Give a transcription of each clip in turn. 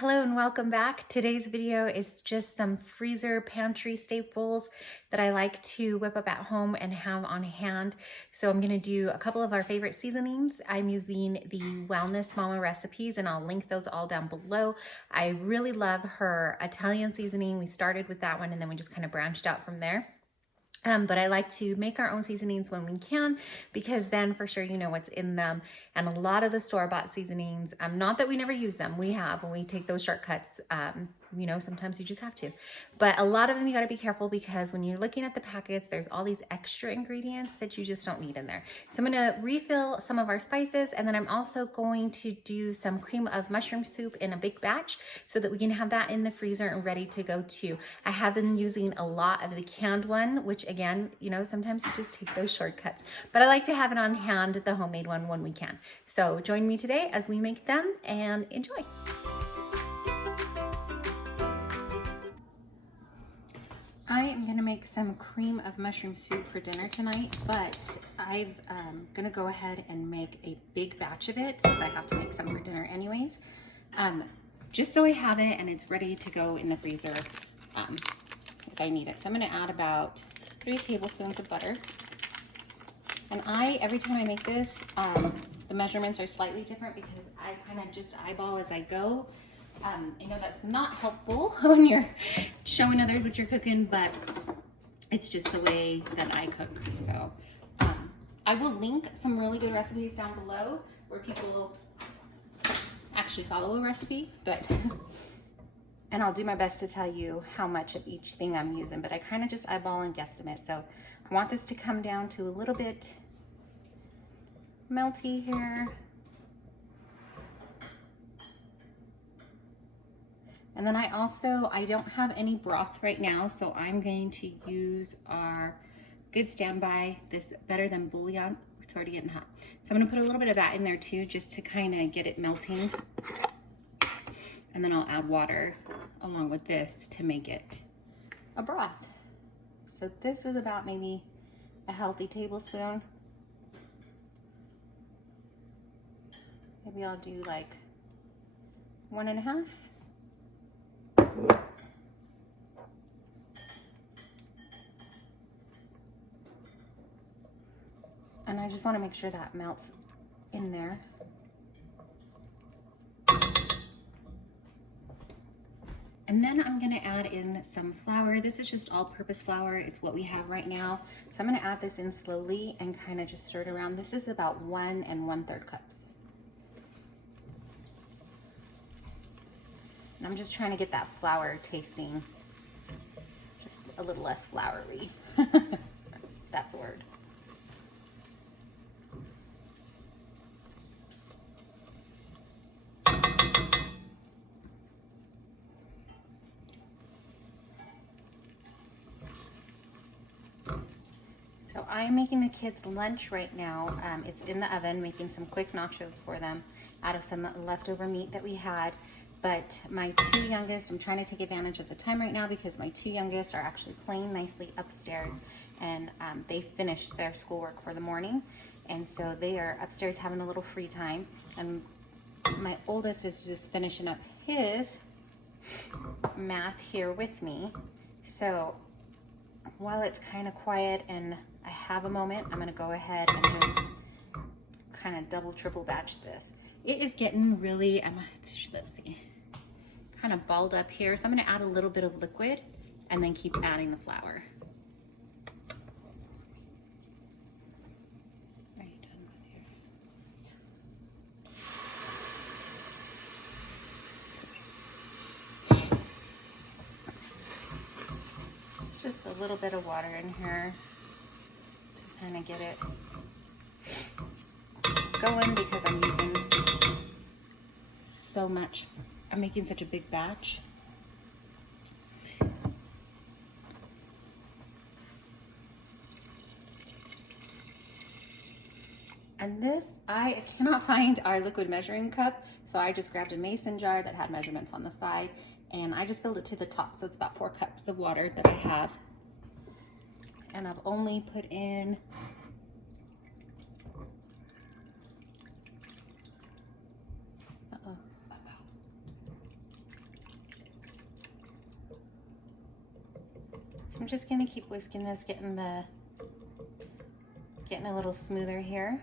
Hello and welcome back. Today's video is just some freezer pantry staples that I like to whip up at home and have on hand. So I'm gonna do a couple of our favorite seasonings. I'm using the Wellness Mama recipes and I'll link those all down below. I really love her Italian seasoning. We started with that one and then we just kind of branched out from there. But I like to make our own seasonings when we can, because then for sure you know what's in them. And a lot of the store-bought seasonings, not that we never use them, we have, when we take those shortcuts, you know, sometimes you just have to. But a lot of them you gotta be careful, because when you're looking at the packets, there's all these extra ingredients that you just don't need in there. So I'm gonna refill some of our spices, and then I'm also going to do some cream of mushroom soup in a big batch so that we can have that in the freezer and ready to go too. I have been using a lot of the canned one, which again, you know, sometimes you just take those shortcuts, but I like to have it on hand, the homemade one, when we can. So join me today as we make them and enjoy. I am gonna make some cream of mushroom soup for dinner tonight, but I'm gonna go ahead and make a big batch of it since I have to make some for dinner anyways. Just so I have it and it's ready to go in the freezer if I need it. So I'm gonna add about 3 tablespoons of butter. And every time I make this, the measurements are slightly different because I kind of just eyeball as I go. I know that's not helpful when you're showing others what you're cooking, but it's just the way that I cook. So I will link some really good recipes down below where people actually follow a recipe, and I'll do my best to tell you how much of each thing I'm using, but I kind of just eyeball and guesstimate. So I want this to come down to a little bit melty here. And then I don't have any broth right now, so I'm going to use our good standby, this Better Than Bouillon. It's already getting hot. So I'm gonna put a little bit of that in there too, just to kind of get it melting. And then I'll add water along with this to make it a broth. So this is about maybe a healthy tablespoon. Maybe I'll do like 1.5. And I just want to make sure that melts in there. And then I'm gonna add in some flour. This is just all-purpose flour. It's what we have right now. So I'm gonna add this in slowly and kind of just stir it around. This is about 1 1/3 cups. And I'm just trying to get that flour tasting just a little less floury. That's a word. So I'm making the kids lunch right now. It's in the oven, making some quick nachos for them out of some leftover meat that we had. But my 2 youngest, I'm trying to take advantage of the time right now because my 2 youngest are actually playing nicely upstairs, and they finished their schoolwork for the morning. And so they are upstairs having a little free time. And my oldest is just finishing up his math here with me. So while it's kind of quiet and I have a moment, I'm gonna go ahead and just kind of double, triple batch this. It is getting really, let's see, kind of balled up here. So I'm gonna add a little bit of liquid and then keep adding the flour. Are you done with here? Just a little bit of water in here to kind of get it going because I'm using so much. I'm making such a big batch. And this, I cannot find our liquid measuring cup, so I just grabbed a mason jar that had measurements on the side, and I just filled it to the top, so it's about 4 cups of water that I have. And I've only put in So I'm just gonna keep whisking this, getting a little smoother here.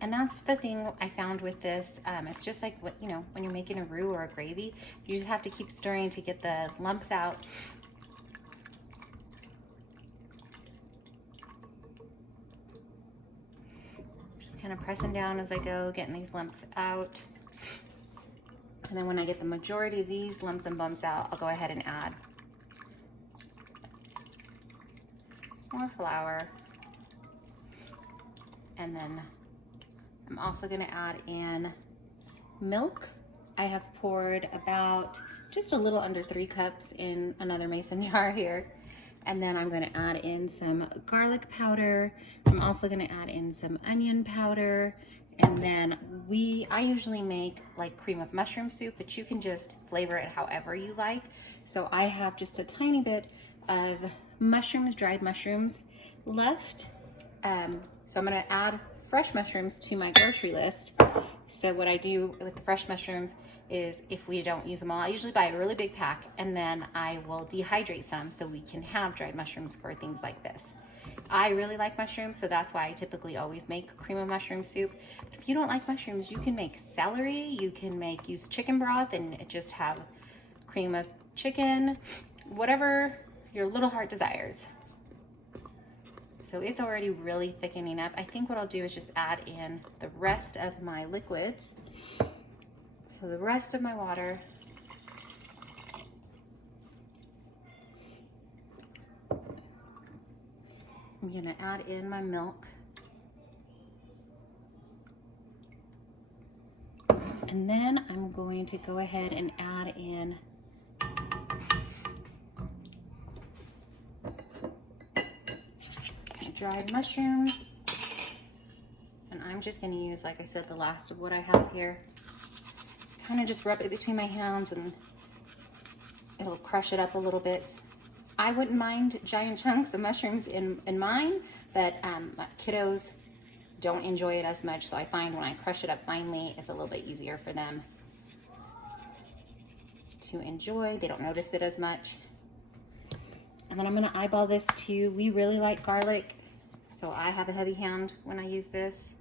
And that's the thing I found with this. It's just like what, you know, when you're making a roux or a gravy, you just have to keep stirring to get the lumps out. Just kind of pressing down as I go, getting these lumps out. And then when I get the majority of these lumps and bumps out, I'll go ahead and add more flour. And then I'm also gonna add in milk. I have poured about just a little under 3 cups in another mason jar here. And then I'm gonna add in some garlic powder. I'm also gonna add in some onion powder. And then I usually make like cream of mushroom soup, but you can just flavor it however you like. So I have just a tiny bit of mushrooms, dried mushrooms left. So I'm gonna add fresh mushrooms to my grocery list. So what I do with the fresh mushrooms is if we don't use them all, I usually buy a really big pack and then I will dehydrate some so we can have dried mushrooms for things like this. I really like mushrooms, so that's why I typically always make cream of mushroom soup. But if you don't like mushrooms, you can make celery, you can use chicken broth and just have cream of chicken, whatever your little heart desires. So it's already really thickening up. I think what I'll do is just add in the rest of my liquids. So the rest of my water. I'm gonna add in my milk. And then I'm going to go ahead and add in dried mushrooms. And I'm just gonna use, like I said, the last of what I have here. Kind of just rub it between my hands and it'll crush it up a little bit. I wouldn't mind giant chunks of mushrooms in mine, but my kiddos don't enjoy it as much, so I find when I crush it up finely, it's a little bit easier for them to enjoy. They don't notice it as much. And then I'm gonna eyeball this too. We really like garlic, so I have a heavy hand when I use this.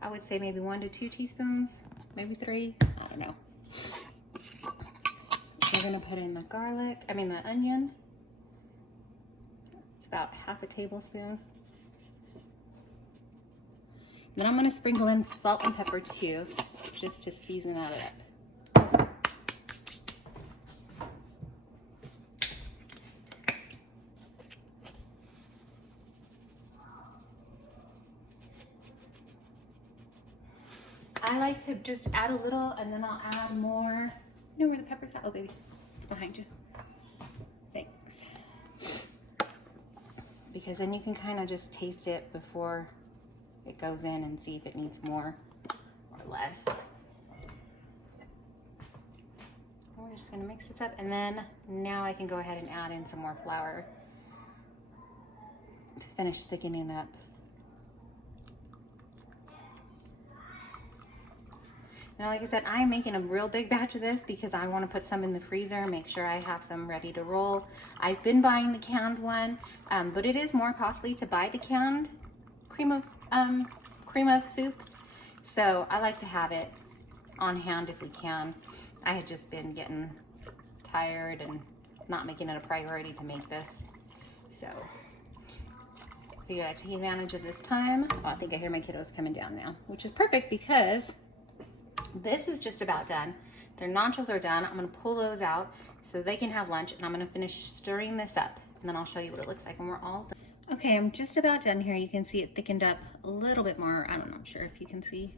I would say maybe 1 to 2 teaspoons, maybe 3, I don't know. We're gonna put in the the onion. It's about half a tablespoon. Then I'm gonna sprinkle in salt and pepper too, just to season that up. I like to just add a little and then I'll add more. You know where the pepper's at? Oh, baby, it's behind you. Thanks. Because then you can kind of just taste it before it goes in and see if it needs more or less. We're just gonna mix this up and then now I can go ahead and add in some more flour to finish thickening up. Now, like I said, I'm making a real big batch of this because I want to put some in the freezer, make sure I have some ready to roll. I've been buying the canned one, but it is more costly to buy the canned cream of soups. So I like to have it on hand if we can. I had just been getting tired and not making it a priority to make this. So we gotta take advantage of this time. Oh, I think I hear my kiddos coming down now, which is perfect because this is just about done. Their nachos are done. I'm gonna pull those out so they can have lunch and I'm gonna finish stirring this up and then I'll show you what it looks like when we're all done. Okay, I'm just about done here. You can see it thickened up a little bit more. I don't know, I'm sure if you can see.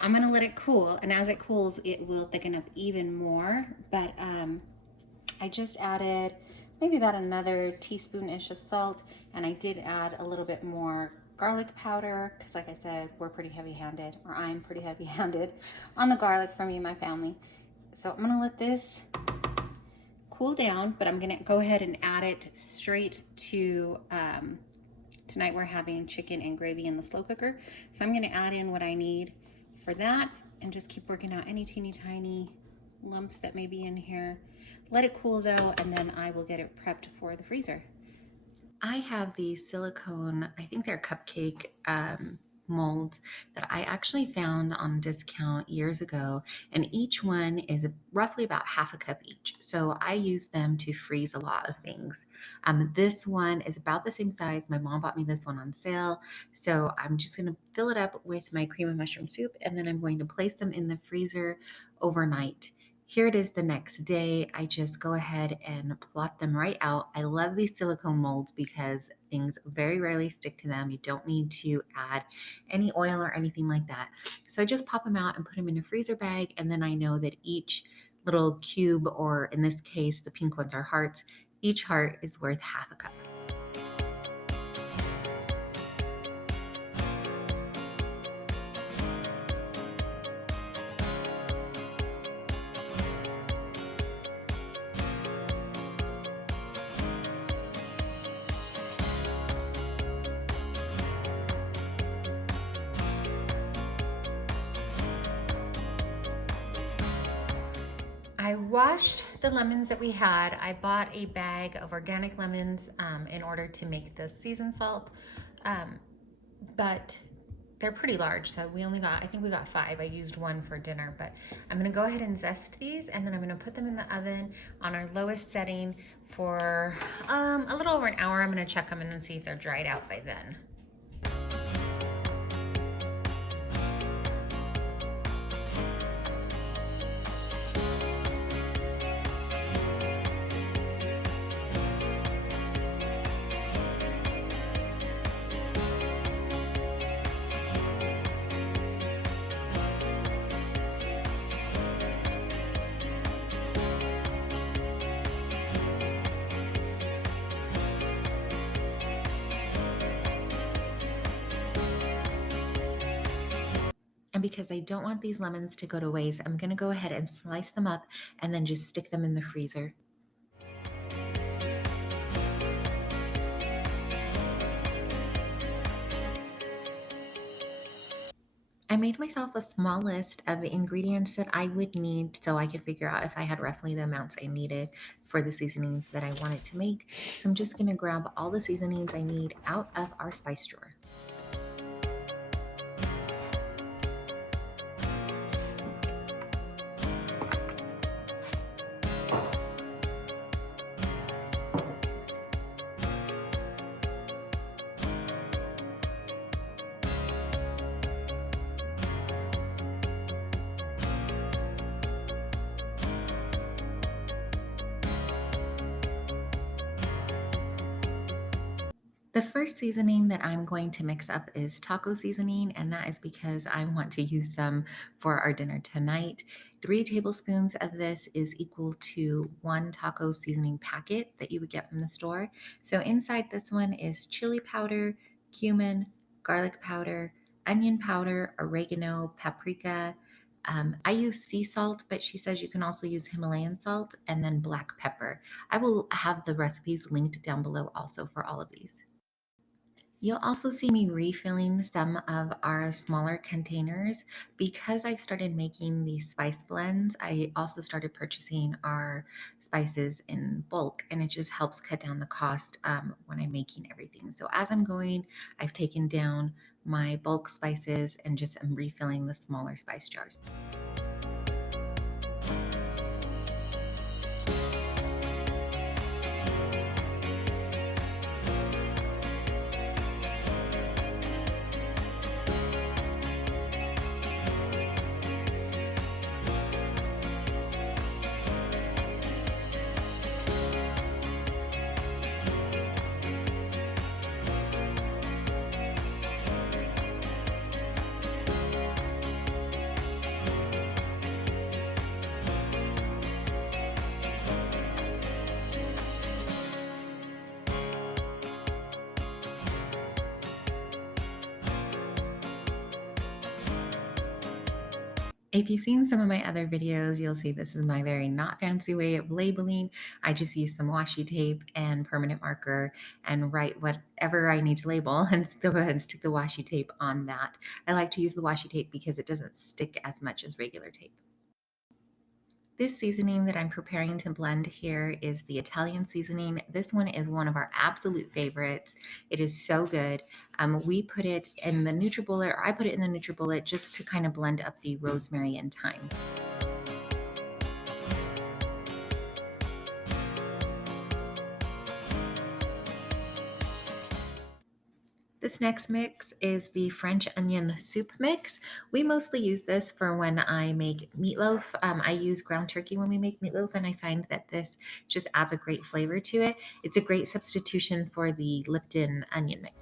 I'm gonna let it cool and as it cools, it will thicken up even more. But I just added maybe about another teaspoon-ish of salt and I did add a little bit more garlic powder, because like I said, we're pretty heavy-handed, or I'm pretty heavy-handed on the garlic for me and my family. So I'm gonna let this cool down, but I'm gonna go ahead and add it straight to, tonight we're having chicken and gravy in the slow cooker. So I'm gonna add in what I need for that and just keep working out any teeny tiny lumps that may be in here. Let it cool though, and then I will get it prepped for the freezer. I have these silicone, I think they're cupcake molds that I actually found on discount years ago, and each one is roughly about half a cup each. So I use them to freeze a lot of things. This one is about the same size. My mom bought me this one on sale. So I'm just going to fill it up with my cream of mushroom soup, and then I'm going to place them in the freezer overnight. Here it is the next day. I just go ahead and plot them right out. I love these silicone molds because things very rarely stick to them. You don't need to add any oil or anything like that. So I just pop them out and put them in a freezer bag. And then I know that each little cube, or in this case, the pink ones are hearts, each heart is worth half a cup. I washed the lemons that we had. I bought a bag of organic lemons in order to make the seasoned salt, but they're pretty large, so we only got, I think we got 5. I used 1 for dinner, but I'm gonna go ahead and zest these, and then I'm gonna put them in the oven on our lowest setting for a little over an hour. I'm gonna check them and then see if they're dried out by then. And because I don't want these lemons to go to waste, I'm gonna go ahead and slice them up and then just stick them in the freezer. I made myself a small list of the ingredients that I would need so I could figure out if I had roughly the amounts I needed for the seasonings that I wanted to make. So I'm just gonna grab all the seasonings I need out of our spice drawer. The first seasoning that I'm going to mix up is taco seasoning, and that is because I want to use some for our dinner tonight. 3 tablespoons of this is equal to 1 taco seasoning packet that you would get from the store. So inside this one is chili powder, cumin, garlic powder, onion powder, oregano, paprika. I use sea salt, but she says you can also use Himalayan salt, and then black pepper. I will have the recipes linked down below also for all of these. You'll also see me refilling some of our smaller containers. Because I've started making these spice blends, I also started purchasing our spices in bulk, and it just helps cut down the cost when I'm making everything. So as I'm going, I've taken down my bulk spices and just am refilling the smaller spice jars. If you've seen some of my other videos, you'll see this is my very not fancy way of labeling. I just use some washi tape and permanent marker and write whatever I need to label and go ahead and stick the washi tape on that. I like to use the washi tape because it doesn't stick as much as regular tape. This seasoning that I'm preparing to blend here is the Italian seasoning. This one is one of our absolute favorites. It is so good. We put it in the NutriBullet, or I put it in the NutriBullet just to kind of blend up the rosemary and thyme. This next mix is the French onion soup mix. We mostly use this for when I make meatloaf. I use ground turkey when we make meatloaf, and I find that this just adds a great flavor to it. It's a great substitution for the Lipton onion mix.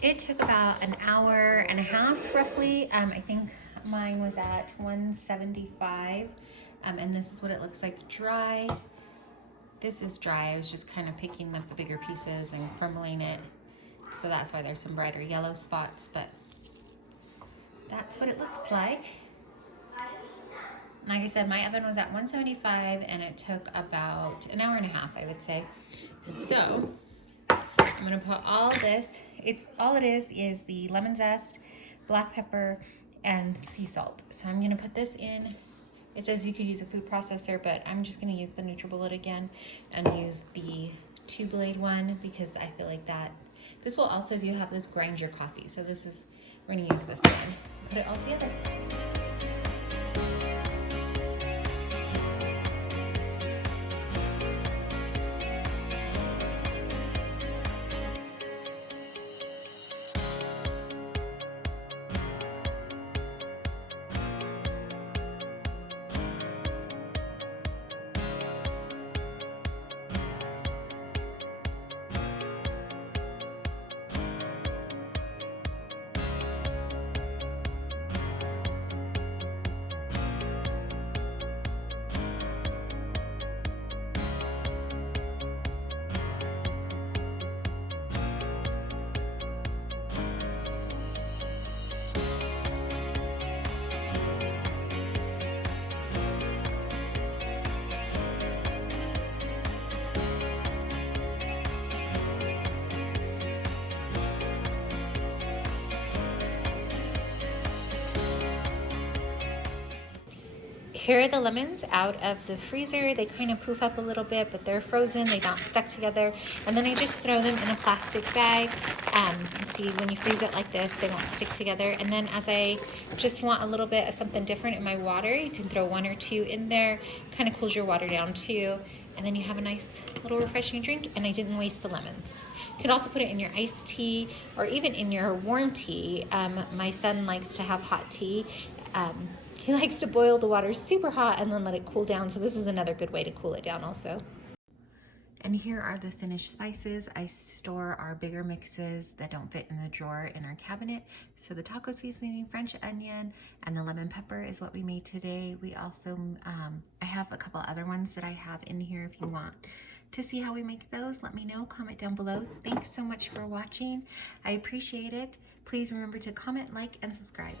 It took about an hour and a half roughly. I think mine was at 175, and this is what it looks like dry. This is dry. I was just kind of picking up the bigger pieces and crumbling it, so that's why there's some brighter yellow spots, but that's what it looks like. Like I said, my oven was at 175 and it took about an hour and a half, I would say. So I'm gonna put all this, all it is the lemon zest, black pepper, and sea salt. So I'm gonna put this in. It says you could use a food processor, but I'm just gonna use the NutriBullet again and use the 2-blade one because I feel like this will also, if you have this, grind your coffee. So we're gonna use this one. Put it all together. Here are the lemons out of the freezer. They kind of poof up a little bit, but they're frozen. They don't stuck together. And then I just throw them in a plastic bag. See, when you freeze it like this, they won't stick together. And then as I just want a little bit of something different in my water, you can throw 1 or 2 in there. Kind of cools your water down too. And then you have a nice little refreshing drink, and I didn't waste the lemons. You could also put it in your iced tea or even in your warm tea. My son likes to have hot tea. He likes to boil the water super hot and then let it cool down. So this is another good way to cool it down also. And here are the finished spices. I store our bigger mixes that don't fit in the drawer in our cabinet. So the taco seasoning, French onion, and the lemon pepper is what we made today. We also, I have a couple other ones that I have in here. If you want to see how we make those, let me know, comment down below. Thanks so much for watching. I appreciate it. Please remember to comment, like, and subscribe.